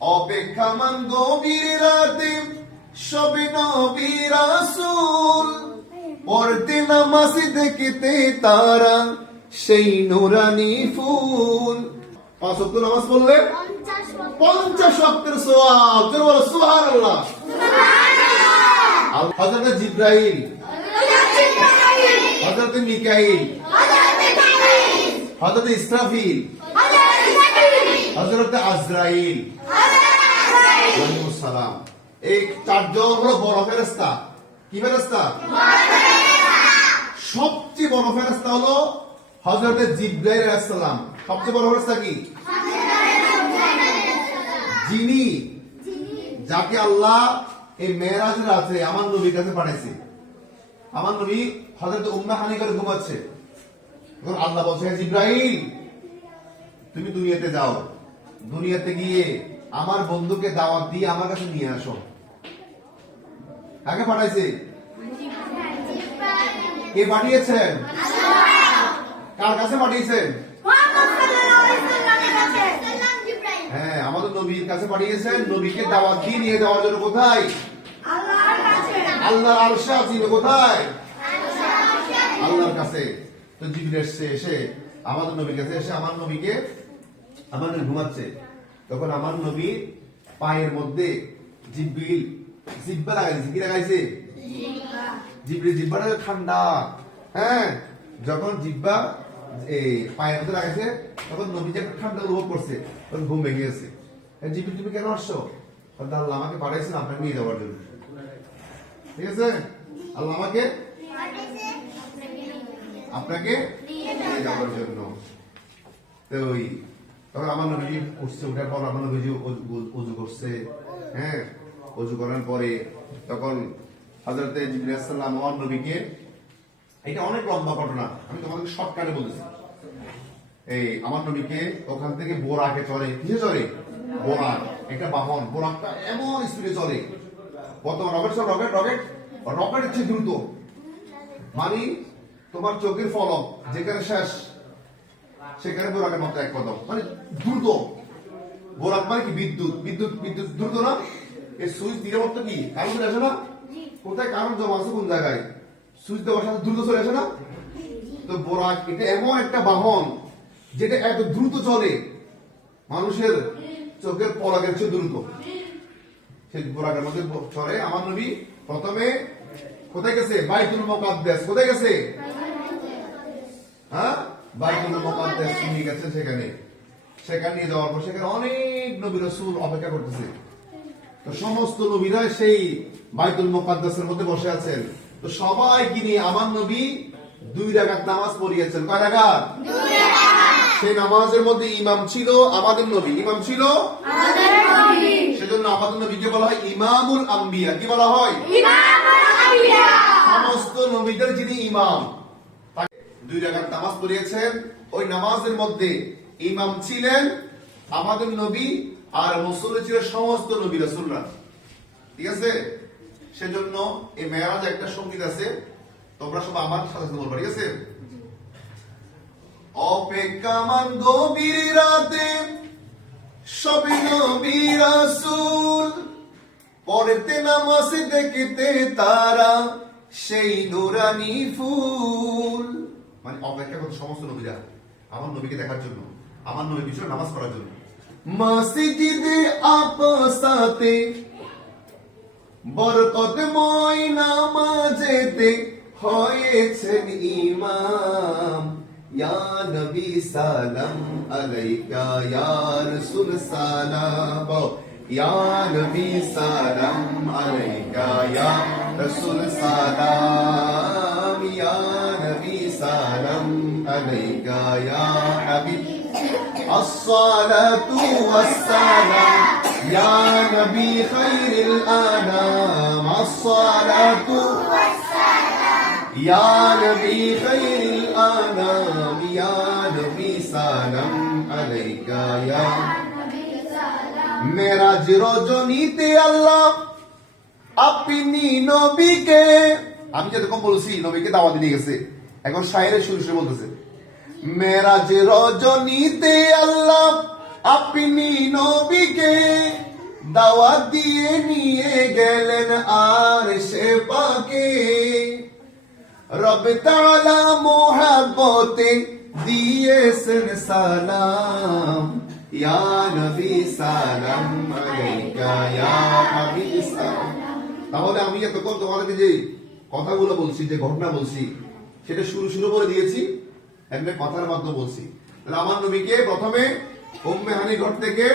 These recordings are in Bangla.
অপেক্ষামান গভীর রাতে সবে নবী রাসূল পড়তে নামাজ দেখতে তারা সেই নুরানি ফুল। 5 ওয়াক্ত নামাজ পড়লে 50 ওয়াক্তের সওয়াব। জোরে বলো সুবহানাল্লাহ। হযরত জিবরাইল, হযরত মিকাইল, হযরত ইসরাফিল, হযরত আজরাইল আলাইহিস সালাম, এই চারজন হলো বড় ফেরেশতা। কি ফেরেশতা? সবচেয়ে বড় ফেরেশতা হলো হযরত জিবরাইল আলাইহিস সালাম। সবচেয়ে বড় ফেরেশতা কি? যিনি, যাকে আল্লাহ এই মেরাজের রাতে আমার নবীর কাছে পাঠাইছে। আমার নবী হযরত উম্মে হানি করে ঘুমাচ্ছে, তখন আল্লাহ বলছে, হে জিবরাইল, তুমি দুনিয়াতে যাও, দুনিয়াতে গিয়ে আমার বন্ধুকে দাওয়াত দিয়ে আমার কাছে নিয়ে আসো। কাকে পাঠাইছে? কে পাঠিয়েছেন? কার কাছে পাঠিয়েছেন? হ্যাঁ, আমাদের নবীর কাছে পাঠিয়েছেন। নবীকে দাওয়াত দিয়ে নিয়ে যাওয়ার জন্য কোথায়? আল্লাহর আরশে আজিমে। কোথায়? আল্লাহর কাছে। তো জিবরিল এসে আমাদের নবীর কাছে এসে আমার নবীকে, আমার নবী ঘুমাচ্ছে, তখন আমার নবীর পায়ের মধ্যে জিবরিল জিব্বা লাগাইছে। কি লাগাইছে? জিবরিল জিব্বাটা ঠান্ডা। হ্যাঁ, যখন জিব্বা এই পায়ের মধ্যে লাগাইছে তখন নবী যে ঠান্ডা অনুভব করছে, তখন ঘুম ভেঙে গেছে। জিবরিল, তুমি কেন আসছো? আল্লাহ আমাকে পাঠাইছেন আপনাকে নিয়ে যাওয়ার জন্য। ঠিক আছে, আল্লাহ আমাকে আপনাকে নিয়ে যাওয়ার জন্য। তো ওই তখন আমার নবী উঠছে, উঠার পর আমার নবী ওযু করছে। হ্যাঁ, ওযু করার পরে তখন হযরত জিবরাইল আলাইহিস সালাম আমার নবীকে, এটা অনেক লম্বা ঘটনা, আমি তোমাদেরকে শর্টকাটে বলতেছি। এই আমার নবীকে ওখান থেকে বোরাকে চড়ে। কিসে চড়ে? বোরাক, একটা বাহন। বোরাকটা এমন স্পিডে চলে, বর্তমান রকেটের চেয়ে দ্রুত। মানে তোমার চোখের ফলক যেখানে শেষ সেখানে বোরাকের মতো এক কদম, মানে দ্রুত। বোরাক মানে কি? বিদ্যুৎ। বিদ্যুৎ দ্রুত না? এই সুইচ দিয়ে মতো কি কারণ চলে আসে না? কোথায় কারণ জমা আছে? কোন জায়গায়? সুইচ দেওয়ার সাথে দ্রুত চলে আসে না? তো বোরাক এটা এমন একটা বাহন যেটা এত দ্রুত চলে, মানুষের চোখের পলকের চেয়ে দ্রুত। সেই বোরাকের মধ্যে চড়ে আমার নবী প্রথমে কোথায় গেছে? বাইতুল মুকাদ্দাস। কোথায় গেছে? হ্যাঁ, বাইতুল মুকাদ্দাস নিয়ে গেছে। সেখানে নিয়ে যাওয়ার পর সেখানে অনেক নবী রাসূল অপেক্ষা করতেছে। তো সমস্ত নবীরা সেই বাইতুল মুকাদ্দাসের মধ্যে বসে আছেন। তো সবাইকে নিয়ে আমার নবী 2 রাকাত নামাজ পড়িয়েছেন। কয় রাকাত? 2 রাকাত। সেই নামাজের মধ্যে ইমাম ছিল আমাদের নবী। ইমাম ছিল আমাদের নবী। সেজন্য আমাদের নবীকে বলা হয় ইমামুল আম্বিয়া। কি বলা হয়? ইমামুল আম্বিয়া। সমস্ত নবীদের যিনি ইমাম, তাকে 2 রাকাত নামাজ পড়িয়েছেন। ওই নামাজের মধ্যে ইমাম ছিলেন আমাদের নবী, আর মুসল্লি ছিল সমস্ত নবী রাসূলরা। ঠিক আছে, সেজন্য এই মেরাজ একটা সঙ্গীত আছে, তোমরা সব আমার সাথে বলবা। ঠিক আছে? অপেক্ষামান গভীর রাতে সবে নবী রাসূল পড়তে নামাজ দেখতে তারা সেই নুরানি ফুল। মানে অপেক্ষা করতে সমস্ত নবীরা আমার নবীকে দেখার জন্য, আমার নবীর পিছনে নামাজ পড়ার জন্য। মসজিদে আপসাতে বরকতময় নামাজেতে হয়েছেন ইমাম। ইয়া নবী সালাম আলাইকা, ইয়া রাসূল সালাম, ইয়া নবী সালাম আলাইকা, ইয়া রাসূল সালাম, ইয়া নবী সালাম আলাইকা, ইয়া হাবিব الصلاة والسلام يا نبي خير الأنام. الصلاة والسلام يا نبي خير الأنام. يا نبي سلام عليك يا মেরাজ রজনীতে আল্লাহ আপনি নবীকে, আমি যেরকম বলছি নবীকে দাওয়াত দিয়ে গেছে, এখন শায়েরের শুরু শুরু বলতেছে। মেরাজ রজনীতে আল্লাহ আপনি নবীকে দাওয়াত দিয়ে নিয়ে গেলেন আর সে পাকে রব তাআলা মোহাব্বতে দিয়েছেন সালাম ইয়া নবী সালাম আলাইকা ইয়া হাবিব সালাম। তাহলে আমি এতক্ষণ তোমাদেরকে যে কথাগুলো বলছি, যে ঘটনা বলছি, সেটা শুরু করে দিয়েছি, একটা কথার মাধ্যমে বলছি। তাহলে আমার নবীকে প্রথমে উম্মে হানি ঘর থেকে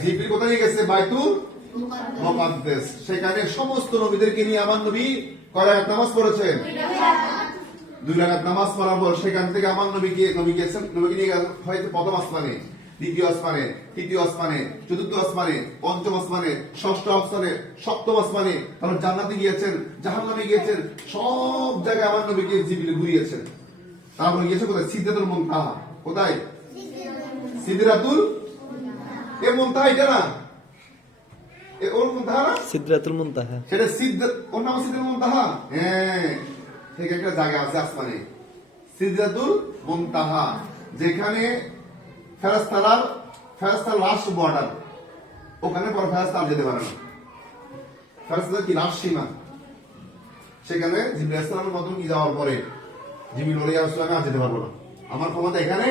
জিবরিল কোথায় নিয়ে গেছে? বাইতুল মুকাদ্দাস। সেখানে সমস্ত নবীদেরকে নিয়ে আমার নবী কয় রাকাত নামাজ পড়েছেন? 2 রাকাত নামাজ পড়ার পর সেখান থেকে আমার নবীকে নিয়ে হয়তো প্রথম আসমানে, দ্বিতীয় আসমানে, তৃতীয় আসমানে, চতুর্থ আসমানে, পঞ্চম আসমানে, ষষ্ঠ আসমানে, সপ্তম আসমানে, তারপর জান্নাতে গিয়েছেন, জাহান্নামে গিয়েছেন, সব জায়গায় আমার নবীকে জিবরিল ঘুরিয়েছেন। তারপর গিয়েছে কোথায়? সিদরাতুল মুনতাহা। কোথায়? সিদরাতুল মুনতাহা। এটা না ওর মুনতাহা না, সিদরাতুল মুনতাহা। সেটা ওর নাম সিদরাতুল মুনতাহা। হ্যাঁ, ঠিক একটা জায়গা আছে আসমানে, সিদরাতুল মুনতাহা, যেখানে ফেরেশতার লাস্ট বর্ডার। ওখানে পর ফেরেশতা যেতে পারে না, ফেরেশতার কি লাস্ট সীমা। সেখানে জিবরাইল আলাইহিস সালামের মতন কি যাওয়ার পরে জিবরিল বলে, ইয়া রাসূলুল্লাহ, আমি যেতে পারবো না, আমার ক্ষমতা এখানে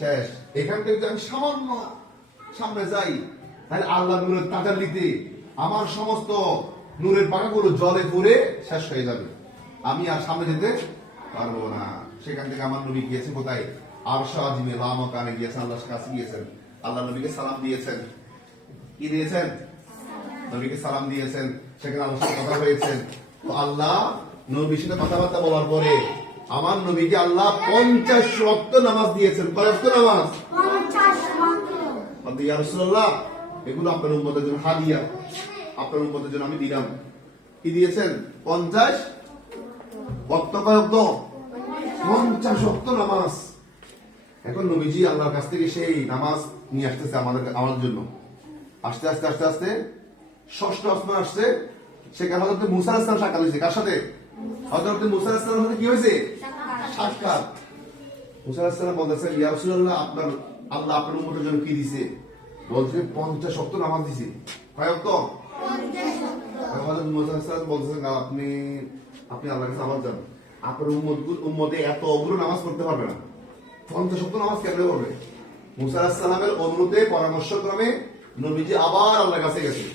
শেষ। এখান থেকে যদি আমি সামান্য সামনে যাই, তাহলে আল্লাহ নূরের তাজাল্লিতে আমার সমস্ত নূরের পাখাগুলো জলে পড়ে শেষ হয়ে যাবে, আমি আর সামনে যেতে পারবো না। সেখান থেকে আমার নবী গিয়েছেন কোথায়? আরশ আজিমে লা মাকানে গিয়েছেন, আল্লাহর কাছে গিয়েছেন, আল্লাহ নবীকে সালাম দিয়েছেন। কি দিয়েছেন? নবীকে সালাম দিয়েছেন। সেখানে আল্লাহর সাথে কথা হয়েছেন। তো আল্লাহ নবীর সাথে কথাবার্তা বলার পরে আমার নবীকে আল্লাহ 50 ওয়াক্ত নামাজ দিয়েছেন। কয় ওয়াক্ত নামাজ? 50 ওয়াক্ত। ইয়া রাসূলুল্লাহ, এগুলো আপনার উম্মতের জন্য হাদিয়া, আপনার উম্মতের জন্য আমি দিলাম। কি দিয়েছেন? 50 ওয়াক্ত। কয় ওয়াক্ত? 50 ওয়াক্ত নামাজ। এখন নবীজি আল্লাহর কাছ থেকে সেই নামাজ নিয়ে আসতেছে আমাদের জন্য। আস্তে আস্তে আস্তে আস্তে ষষ্ঠ আসমান আসছে। সেখানে হযরত মুসা আলাইহিস সালাম সাক্ষাৎ হয়েছে। কার সাথে? হযরত মুসা আলাইহিস সালামের সাথে কি হয়েছে? সাক্ষাৎ। মুসা আলাইহিস সালাম বলতেছেন, ইয়া রাসূলুল্লাহ, আল্লাহ আপনার উম্মতের জন্য কি দিয়েছে? বলছে 50 ওয়াক্ত নামাজ দিয়েছে। কয় ওয়াক্ত? 50 ওয়াক্ত। হযরত মুসা আলাইহিস সালাম বলতেছেন, আপনি আল্লাহর কাছে আবার যান, আপনার উম্মতে এত অগ্র নামাজ পড়তে পারবে না, 50 ওয়াক্ত নামাজ কেমনে পড়বে? মুসা আলাইহিস সালামের অনুরোধে, পরামর্শক্রমে নবীজি আবার আল্লাহর কাছে গেছে।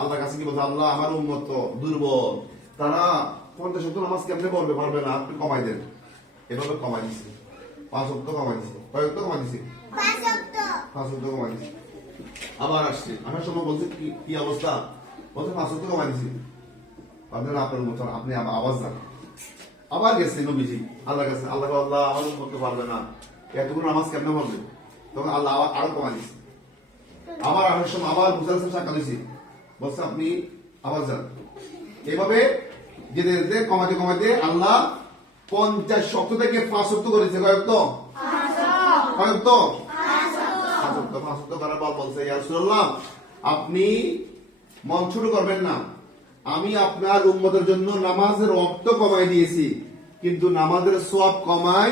আল্লাহর কাছে কি বলছে? আল্লাহ, আমার উম্মত তো দুর্বল, তারা 50 ওয়াক্ত নামাজ কেমনে পড়বে, পারবে না, আপনি কমাই দেন। এভাবে কমাই দিছে, 5 ওয়াক্ত কমাই দিছে। কয় ওয়াক্ত কমাই দিছে? 5 ওয়াক্ত কমাই দিছে। আবার আসছে, আসার সময় বলছে কি অবস্থা? বলছে 5 ওয়াক্ত কমাই দিছে। পারবেন আপনার উম্মত, আপনি আওয়াজ যান। আবার গেছে নবীজি আল্লাহর কাছে, আল্লাহ আমার উম্মত তো পারবে না, এতগুলো নামাজ কেমনে পড়বে? তখন আল্লাহ আরো কমাই দিছে। আবার আসার সময় আবার মুসা আলাইহিস সালাম সাক্ষাৎ হয়েছে, বলছে আপনি আবার যান। এভাবে যেতে যেতে কমাতে কমাতে আল্লাহ 50 ওয়াক্ত থেকে 5 ওয়াক্ত করেছে। কয় ওয়াক্ত? 5 ওয়াক্ত করার পর বলছে, ইয়া রাসূলুল্লাহ, আপনি মন ছোট করবেন না, আমি আপনার উম্মতের জন্য নামাজের ওয়াক্ত কমাই দিয়েছি, কিন্তু নামাজের সওয়াব কমাই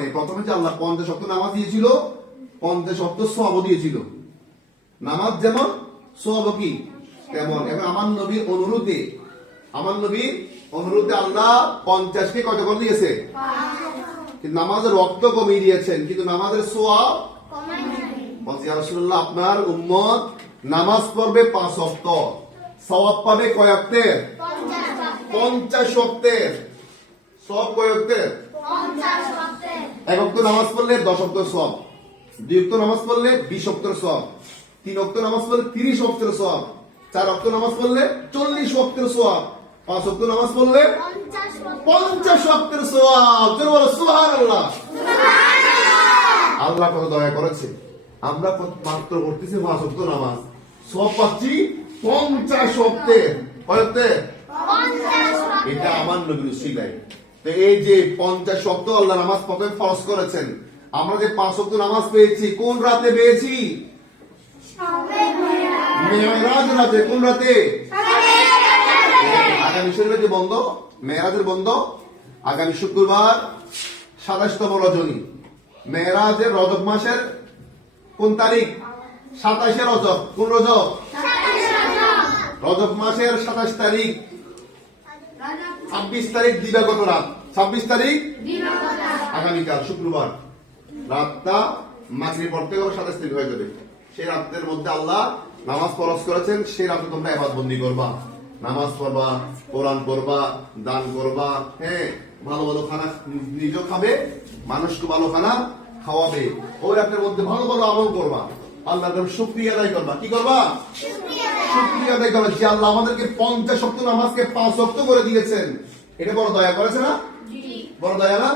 নাই। প্রথমে যে আল্লাহ 50 ওয়াক্ত নামাজ দিয়েছিল, 50 ওয়াক্ত সওয়াবও দিয়েছিল। নামাজ যেমন, সওয়াব কি তেমন। এখন আমার নবীর অনুরোধে আল্লাহ 50 কে কত করে দিয়েছে? কিন্তু নামাজের ওয়াক্ত কমিয়ে দিয়েছেন, কিন্তু নামাজের সওয়াব কমাই নাই। বলছি, ইয়া রাসূলুল্লাহ, আপনার উম্মত নামাজ পড়বে 5 ওয়াক্ত, সওয়াব পাবে কয় ওয়াক্তের? 50 ওয়াক্তের। সওয়াব কয় ওয়াক্তের? 50 ওয়াক্তের। এক ওয়াক্ত নামাজ পড়লে 10 ওয়াক্তের সওয়াব, 2 ওয়াক্ত নামাজ পড়লে 20 ওয়াক্তের সওয়াব, 3 ওয়াক্ত নামাজ পড়লে 30 ওয়াক্তের সওয়াব, 4 ওয়াক্ত নামাজ পড়লে 40 ওয়াক্তের সওয়াব, 5 ওয়াক্ত নামাজ পড়লে 50 ওয়াক্তের সওয়াব। জোরে বলো সুবহানাল্লাহ। আল্লাহ কত দয়া করেছে, আমরা মাত্র পড়তেছি 5 ওয়াক্ত নামাজ, সওয়াব পাচ্ছি 50 ওয়াক্তের। কয়তে? 50 ওয়াক্ত। এটা আমার নবীর উসিলায়। তো এই যে 50 ওয়াক্ত আল্লাহ নামাজ প্রথমে ফরজ করেছেন, আমরা যে 5 ওয়াক্ত নামাজ পেয়েছি কোন রাতে পেয়েছি? মেরাজ রাতে। কোন রাতে? আগামী শনিবার যে বন্ধ, মেরাজের বন্ধ, আগামী শুক্রবার 27তম রজনী, মেরাজের রজব মাসের কোন তারিখ? 27 রজব। কোন রজব? রজব মাসের 27 তারিখ। 26 তারিখ দিবাগত রাত। 26 তারিখ আগামীকাল শুক্রবার রাতটা মাগরিব পড়তে গেলে 27 তারিখ হয়ে যাবে। সেই রাতের মধ্যে আল্লাহ নামাজ ফরজ করেছেন, সেই রাতে তোমরা ইবাদত বন্দি করবা, নামাজ পড়বা, কোরআন পড়বা, দান করবা, হ্যাঁ, ভালো ভালো খানা নিজেও খাবে, মানুষকে ভালো খানা খাওয়াবে। ওই রাতের মধ্যে ভালো ভালো আমল করবা, আল্লাহর শুকরিয়া আদায় করবা। কি করবা? শুকরিয়া আদায় করবা যে আল্লাহ আমাদেরকে 50 ওয়াক্ত নামাজকে 5 ওয়াক্ত করে দিয়েছেন। এটা বড় দয়া করেছে না? বড় দয়া না?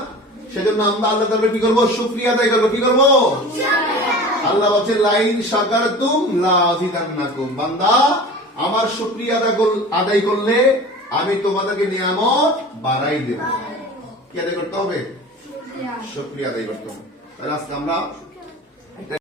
সেজন্য আমরা আল্লাহর দরবারে কি করব? শুকরিয়া আদায় করব। কি করব? আল্লাহ বলেন লাইন শাকারতুম লা আযিদান্নাকুম। বান্দা আমার শুকরিয়া আদায় করলে আমি তোমাদেরকে নিয়ামত বাড়াই দেব। কি আদায় করতে হবে? শুকরিয়া আদায় করতে হবে। তাহলে আজকে আমরা